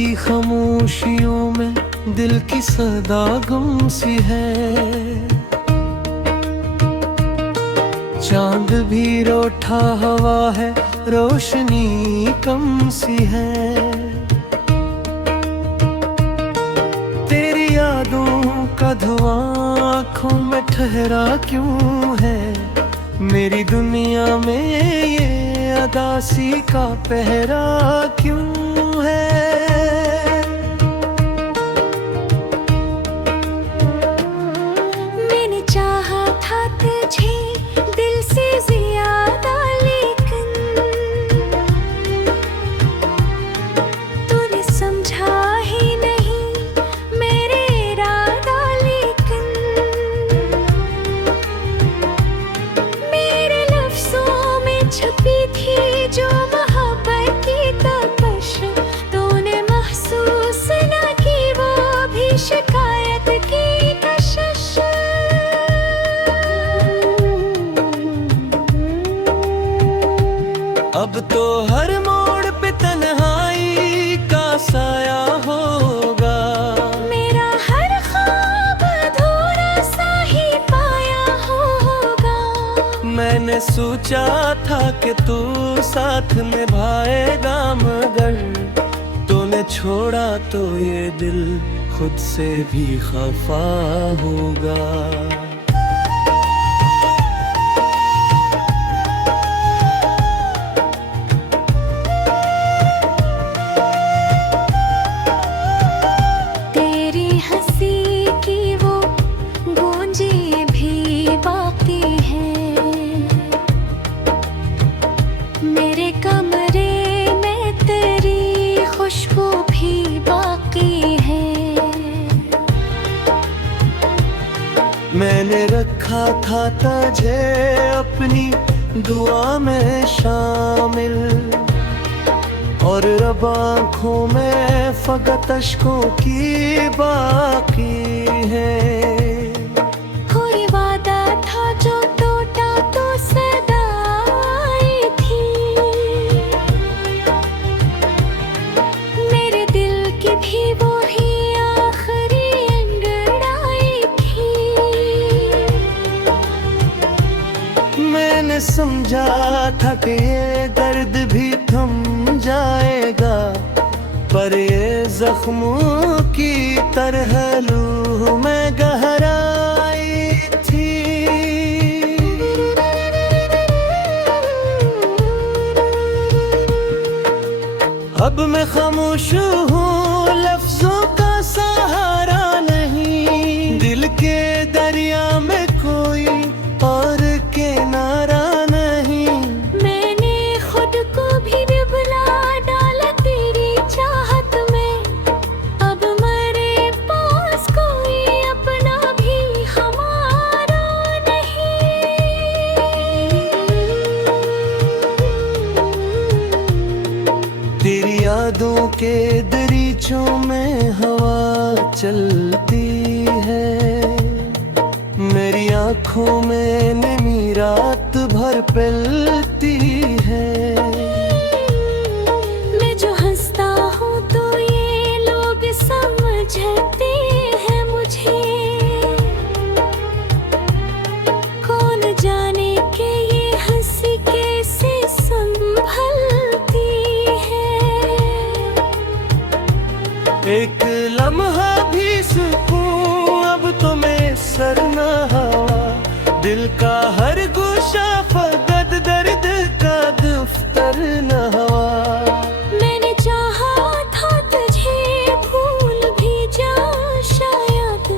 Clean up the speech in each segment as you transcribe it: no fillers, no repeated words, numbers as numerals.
की खामोशियों में दिल की सदा गुम सी है। चांद भी रूठा हवा है, रोशनी कम सी है। तेरी यादों का धुआं आँखों में ठहरा क्यों है। मेरी दुनिया में ये अदासी का पहरा क्यों है। मैंने चाहा था तुझे दिल से ज्यादा, लेकिन तूने समझा ही नहीं मेरे इरादा। लेकिन मेरे लफ्जों में छुपी थी जो मोहब्बत की तपश, तूने महसूस न की वो भी शिकायत की कशिश। अब तो हर मोड़ पे तन्हाई का साया होगा। मेरा हर ख्वाब अधूरा सा ही पाया होगा। मैंने सोचा था कि तू साथ निभाएगा, मगर तूने छोड़ा तो ये दिल खुद से भी खफा होगा। तेरी हंसी की वो गूंजी भी बाकी है। मेरे कमरे में तेरी खुशबू भी बाकी है। मैंने रखा था तुझे अपनी दुआ में शामिल, और रब आँखों में फकत अश्कों की बाकी है। कोई वादा था जो टूटा तो सदा आई थी। मेरे दिल की भी वही आखिरी अंगड़ाई थी। मैंने समझा था कि ये दर्द भी थम जाएगा, पर ये जख्मों की तरह लूह में गहराई थी। अब मैं खामोश हूँ, लफ्जों का सहारा नहीं। दिल के दरिया में कोई और किनारा नहीं। मैंने खुद को भी डुबला डाला तेरी चाहत में। अब मरे पास कोई अपना भी हमारा नहीं। तेरी यादों के दरीचों में हवा चलती है। मेरी आँखों में नमी रात भर पलती है। मैं जो हंसता हूँ तो ये लोग समझते हैं मुझे। कौन जाने के ये हंसी कैसे संभलती है। एक लम्हा भी सुकून अब तो मैसर न हवा। दिल का हर गोशा फकत दर्द का दफ्तर न हवा। मैंने चाहा था तुझे भूल भी जा शायद,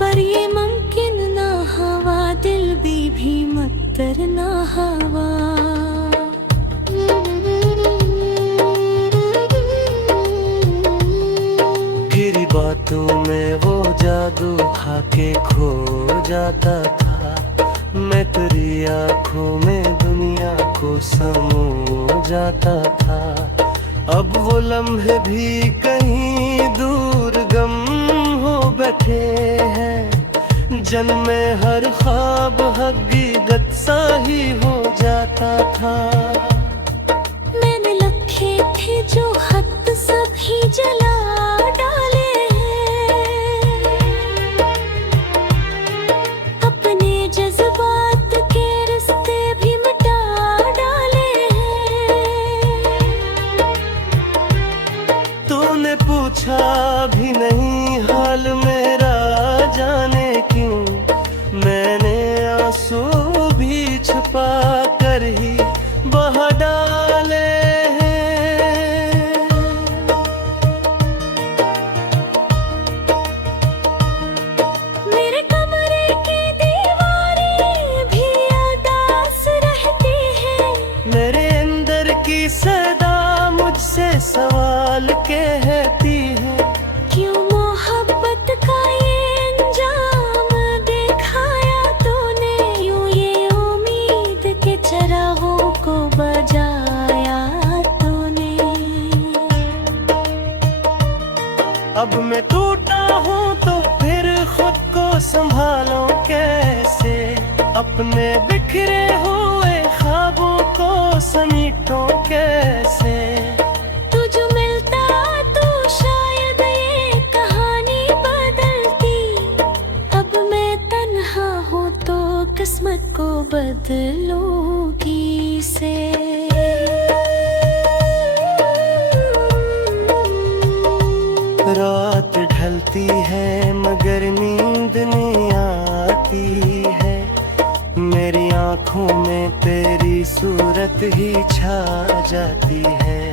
पर ये मुमकिन ना हवा। दिल भी मत्तर ना हवा। गिरी बातों में वो जादू खा के खो जाता था। मैं तेरी आँखों में दुनिया को समो जाता था। अब वो लम्हे भी कहीं दूर गम हो बैठे हैं। जन्म में हर ख्वाब हकीकत सा ही हो जाता था। मैंने लिखे थे जो खत सब भी जला डाले हैं, अपने जज्बात के रिश्ते भी मिटा डाले हैं। तूने पूछा भी नहीं हाल मेरा, जाने क्यों मैंने आंसू भी छुपा कर ही बहा डाले हैं। मेरे कमरे की दीवारें भी उदास रहती हैं, मेरे अंदर की सदा मुझसे सवाल कहती है, क्यों मोहब्बत का ये अंजाम दिखाया तूने, यूं ये उम्मीद के चरागों को बजाया तूने। अब मैं टूटा हूँ तो फिर खुद को संभालूं कैसे, अपने बिखरे हुए ख्वाबों को समेटूं कैसे। तू जो मिलता तो शायद ये कहानी बदलती, अब मैं तन्हा हूँ तो किस्मत को बदलूंगी से। रात ढलती है मगर नींद नहीं आती है, मेरी आँखों में तेरी सूरत ही छा जाती है।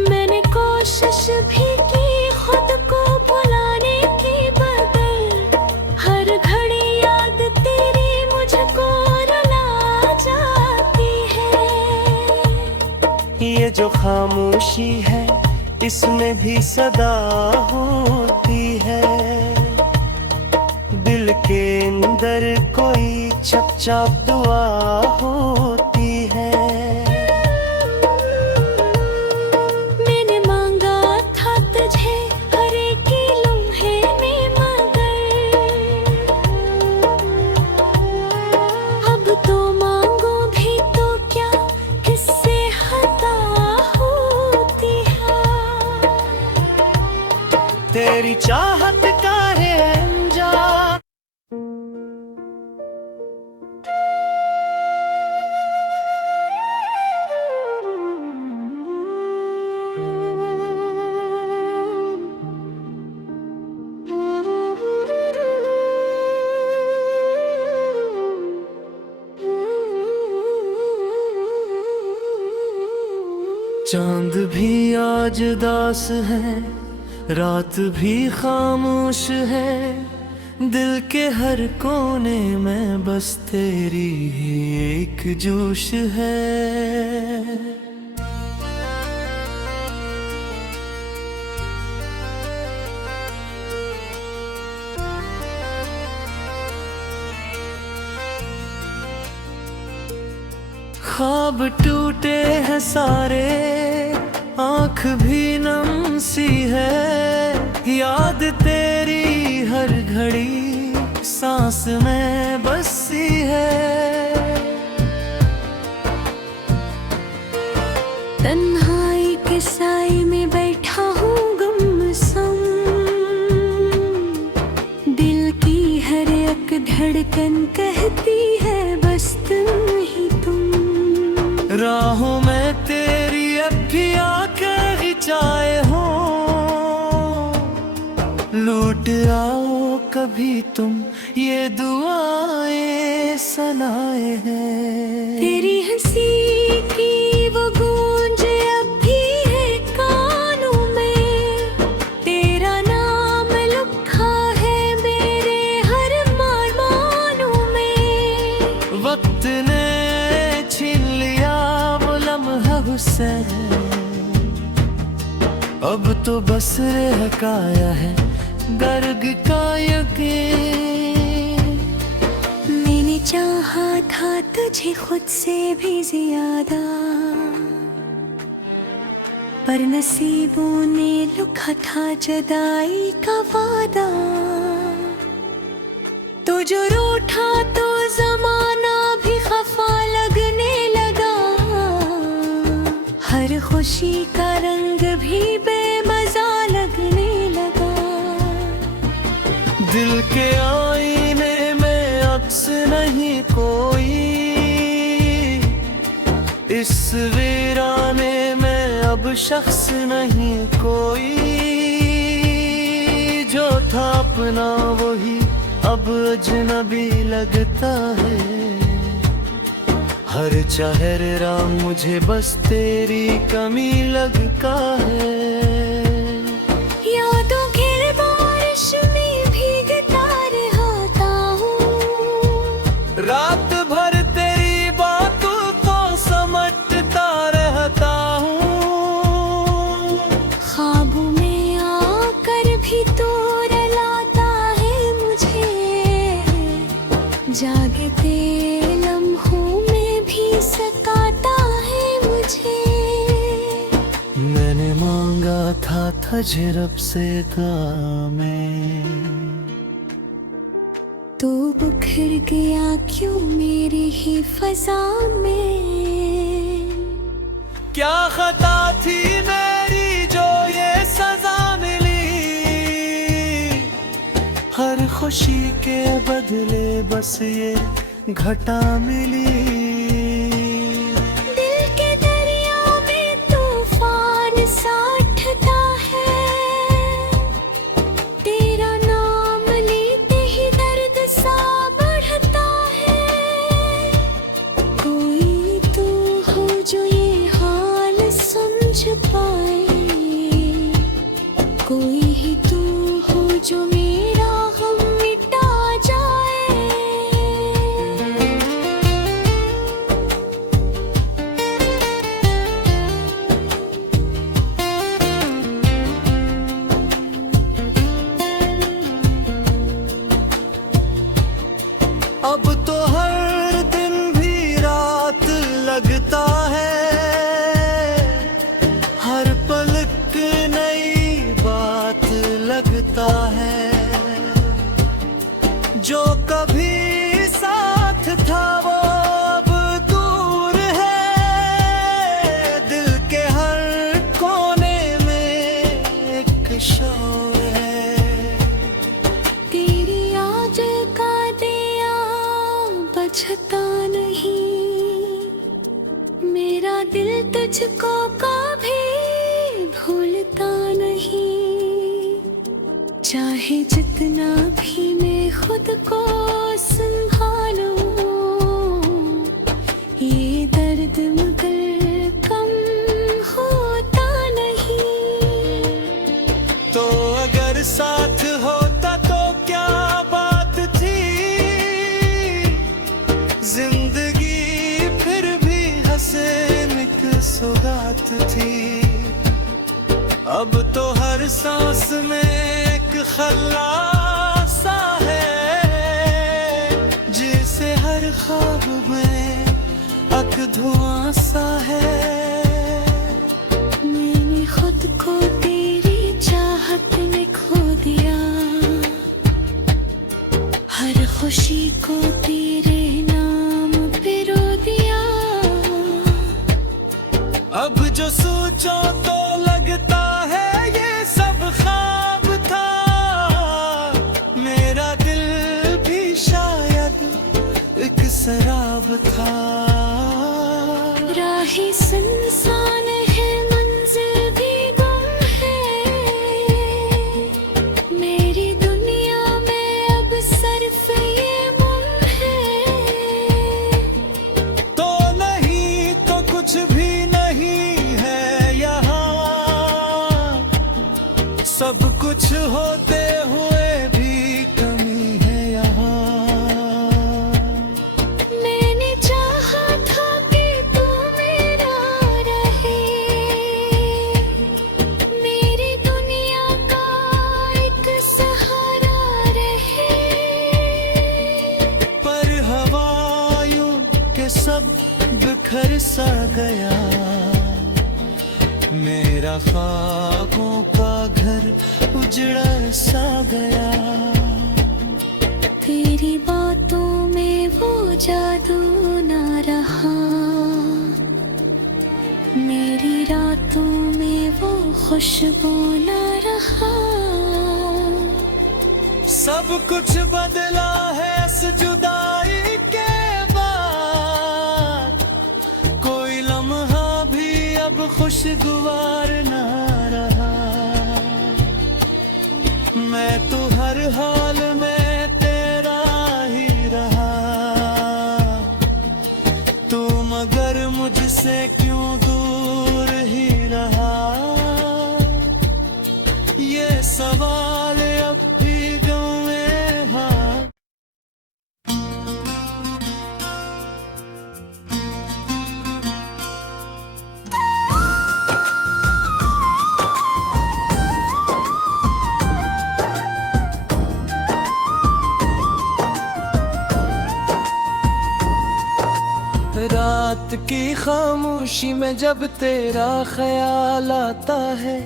मैंने कोशिश भी की खुद को भुलाने की, बदल हर घड़ी याद तेरी मुझको रुला जाती है। ये जो खामोशी है इसमें भी सदा होती है, दिल के अंदर कोई चुपचाप दुआ होती है। मैंने मांगा था तुझे हर एक लम्हे में, मगर अब तो मांगो भी तो क्या, किससे खता होती है। तेरी चाहत का है अंजाम। चांद भी आज दास है, रात भी खामोश है, दिल के हर कोने में बस तेरी ही एक जोश है। ख्वाब टूटे हैं सारे, आँख भी नम सी है, याद तेरी हर घड़ी सांस में बसी है। तन्हाई के साए में बैठा हूँ गुमसुम, दिल की हर एक धड़कन कहती है बस तुम ही तुम। राहों में तेरी अब भी आंखें खिंचाए हो, लौट आओ कभी तुम ये दुआएं सुनाए हैं। तेरी हंसी की वो गूंज अब भी है कानों में, तेरा नाम लिखा है मेरे हर अरमानों में। वक्त ने छीन लिया वो लम्हा हुसैन, अब तो बस रह काया है गर्ग का यकीन। मैंने चाहा था तुझे खुद से भी ज्यादा, पर नसीबों ने लिखा था जुदाई का वादा। तो जो रूठा तो जमाना भी खफा लगने लगा, हर खुशी का रंग भी बेमज़ा वीराने में अब शख्स नहीं कोई, जो था अपना वही अब अजनबी लगता है। हर चेहरा मुझे बस तेरी कमी लगता है। यादों के बारिश में भीगता रहता हूँ, रात भर तेरी बातों को समझता रहता हूँ। ख्वाबों में आकर भी तो रुलाता है मुझे, जागते लम्हों में भी सताता है मुझे। मैंने मांगा था रब से मैं, तू बिखर गया क्यों मेरी ही फजा में। क्या खता थी मेरी जो ये सजा मिली, हर खुशी के बदले बस ये घटा मिली। दिल के दरिया में तूफान सा उठता है, तेरा नाम लेते ही दर्द सा बढ़ता है। कोई तो हो जो ये हाल समझ पाए, कोई ही तू हो जो मेरा गम मिटा जाए। अब तो हर दिन भी रात लगता है, हर पलक नई बात लगता है। जो कभी साथ था वो अब दूर है, दिल के हर कोने में एक शोर है। तेरी याद का दिया बचता नहीं, मेरा दिल तुझको कभी भूलता नहीं। चाहे जितना भी मैं खुद को संभालूं, ये दर्द मगर कम होता नहीं। तो अगर साथ होता तो क्या बात थी, जिंदगी फिर भी हसीन एक सौगात थी। अब तो हर सांस में एक खल्लासा है, जिसे हर ख्वाब में अक धुआं सा है। मैंने खुद को तेरी चाहत में खो दिया, हर खुशी को तेरे नाम पे रो दिया। अब जो सोचो तो लगता है ये सब ख्वाब था, मेरा दिल भी शायद एक शराब था। राही सुनसान है, मंजिल भी गुम है, मेरी दुनिया में अब सिर्फ ये मुम है। तो नहीं तो कुछ भी नहीं है यहाँ, सब कुछ होते हुए भी कमी है यहाँ। मैंने चाहा था कि तू मेरा रहे, मेरी दुनिया का एक सहारा रहे। पर हवायों के सब बिखर सा गया, मेरा ख्वाबों का घर उजड़ सा गया। तेरी बातों में वो जादू ना रहा, मेरी रातों में वो खुशबू ना रहा। सब कुछ बदला है इस जुदाई के बाद, कोई लम्हा खुशगवार ना रहा। मैं तो हर हाल में तेरा ही रहा। तू मगर मुझसे क्यों दूर ही रहा। ये सवाल अब भी दिल में हाँ। रात की खामोशी में जब तेरा ख्याल आता है,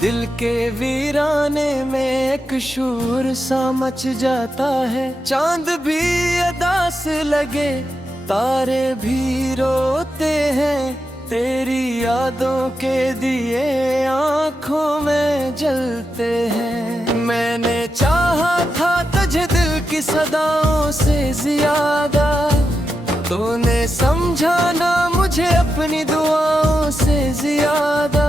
दिल के वीराने में एक शूर सा मच जाता है। चांद भी अदास लगे, तारे भी रोते हैं, तेरी यादों के दिए आंखों में जलते हैं। मैंने चाहा था तुझे दिल की सदाओं से ज्यादा, तूने समझा ना मुझे अपनी दुआओं से ज्यादा।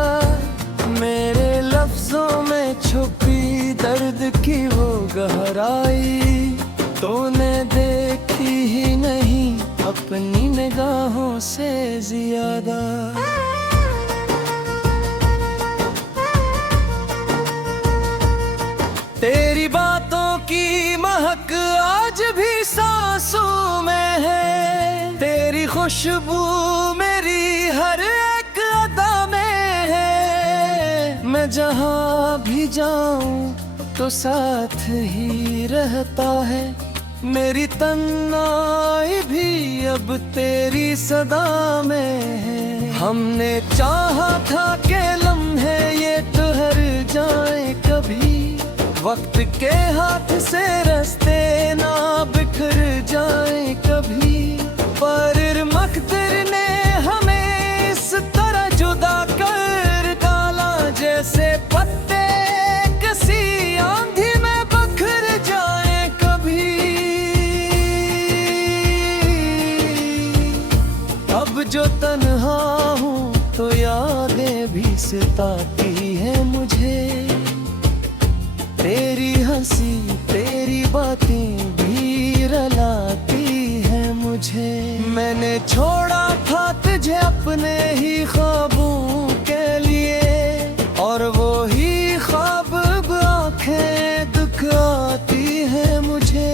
मेरे लफ्जों में छुपी दर्द की वो गहराई, तूने देखी ही नहीं अपनी निगाहों से ज्यादा। तेरी बातों की महक आज भी सांसों में है, तेरी खुशबू मेरी हर एक अदा में है। मैं जहाँ भी जाऊँ तो साथ ही रहता है, मेरी तन्हाई भी अब तेरी सदा में है। हमने चाहा था कि लम्हे ये ठहर जाए कभी, वक्त के हाथ से रास्ते ना बिखर जाए कभी। पर मकदर ने हमें इस तरह जुदा कर डाला, जैसे पत्ते किसी आंधी में बिखर जाए कभी। अब जो तन्हा हूँ तो यादें भी सताती हैं मुझे, तेरी हंसी तेरी बातें भी रुलाती हैं मुझे। मैंने छोड़ा था तुझे अपने ही ख्वाबों के लिए, और वो ही ख्वाब अब आंखें दुखाती हैं मुझे।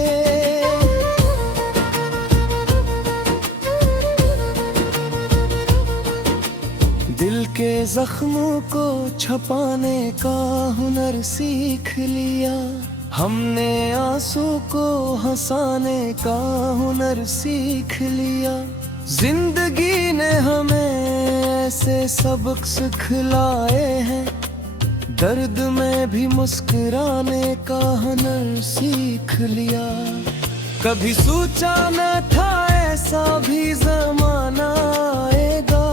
दिल के जख्मों को छुपाने का हुनर सीख लिया, हमने आंसू को हंसाने का हुनर सीख लिया। जिंदगी ने हमें ऐसे सबक सिखलाए हैं, दर्द में भी मुस्कुराने का हुनर सीख लिया। कभी सोचा न था ऐसा भी जमाना आएगा,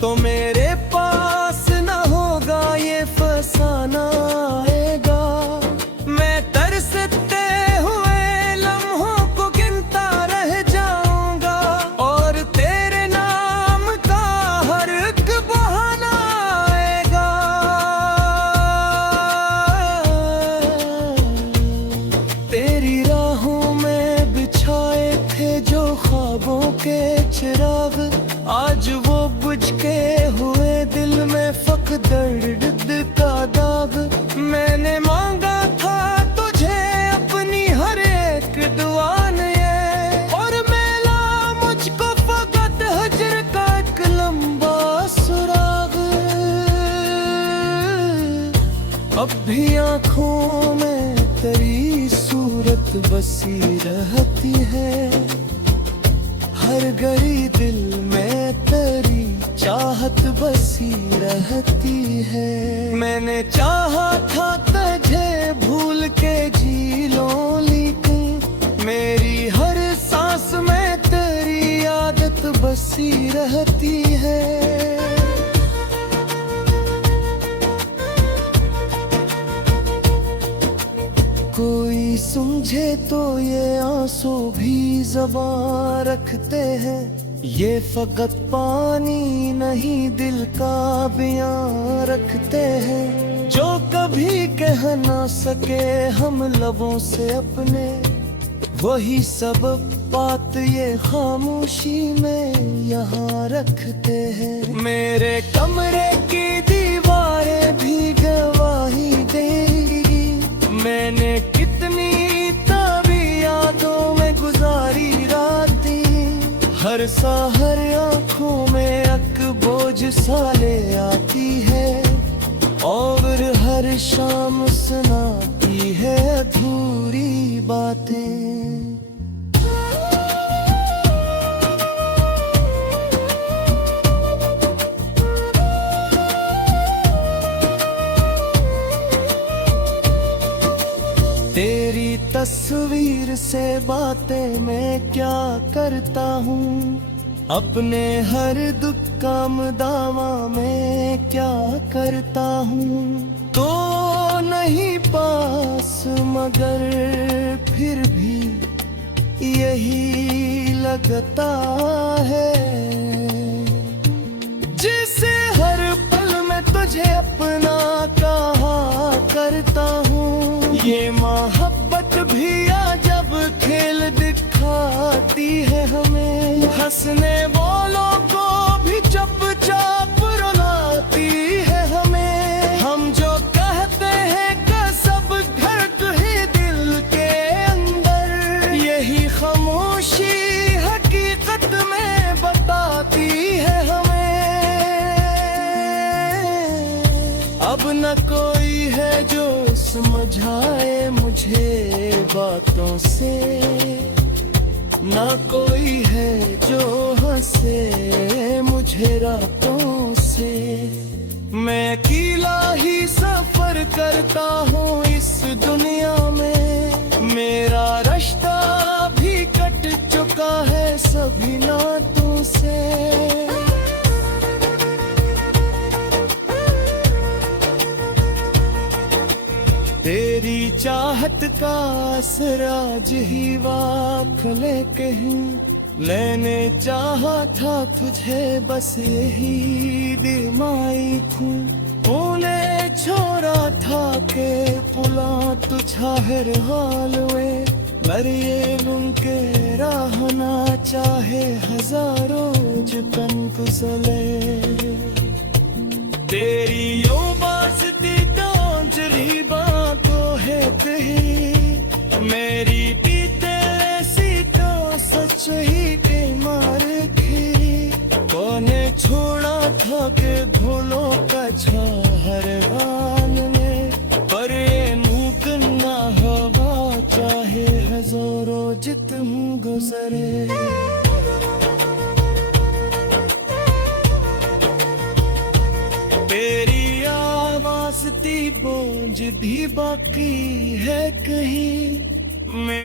तो मेरे पास न होगा ये फसाना आएगा। मैं तरसते हुए लम्हों को गिनता रह जाऊंगा, और तेरे नाम का हर एक बहाना आएगा। तेरी राहों में बिछाए थे जो ख्वाबों के चिराग, आज वो बुझ के हुए दिल में फक दर्द का दाग। मैंने मांगा था तुझे अपनी हर एक दुआ ने, और मिला मुझको फकत हजर का एक लंबा सुराग। अब भी आंखों में तेरी सूरत बसी रहती है, हर घड़ी दिल में तेरी चाहत बसी रहती है। मैंने चाहा था तुझे भूल के जी लूं, लेकिन मेरी हर सांस में तेरी आदत बसी रहती है। कोई समझे तो ये आंसू भी ज़बान रखते हैं, ये फकत पानी नहीं दिल का बयां रखते हैं, जो कभी कह ना सके हम लबों से अपने, वही सब बात ये खामोशी में यहाँ रखते हैं। मेरे कमरे की दीवारें भी गवाही देगी, मैंने कितनी तभी यादों में गुजारी रातें, हर सहर आँखों में अक बोझ साले आती है, और हर शाम सुनाती है अधूरी बातें। तेरी तस्वीर से बातें मैं क्या करता हूँ, अपने हर दुख काम दावा मैं क्या करता हूँ। तो नहीं पास मगर फिर भी यही लगता है, जिसे हर पल में तुझे अपना कहा करता हूँ। ये मोहब्बत भी जब खेल दिखाती है हमें, हंसने वालों को भी चुपचाप रुलाती है हमें। हम जो कहते हैं कि सब घट ही दिल के अंदर, यही खामोशी हकीकत में बताती है हमें। अब न कोई है जो समझाए मुझे बातों से, ना कोई है जो हंसे मुझे रातों से। मैं अकेला ही सफर करता हूँ इस दुनिया में, मेरा रास्ता भी कट चुका है सभी नातों से। तेरी चाहत का असर आज ही वाख ले कहीं, मैंने चाहा था तुझे बस यही दिमाई थी। तूने छोड़ा था के पुला तुझा हर हाल में, मर ये लूं के रहना चाहे हजारों जतन गुजरे। तेरी यो बासती तांजरी बातों है कही, मेरी पीते सी तो सच ही के मार खी। कौने छोड़ा था के धोलों का छाहर गान में, पर ये नूक ना हवा चाहे हजारों जितम गुजरे। तेरी आवाज़ ती बोझ भी बाकी है कहीं।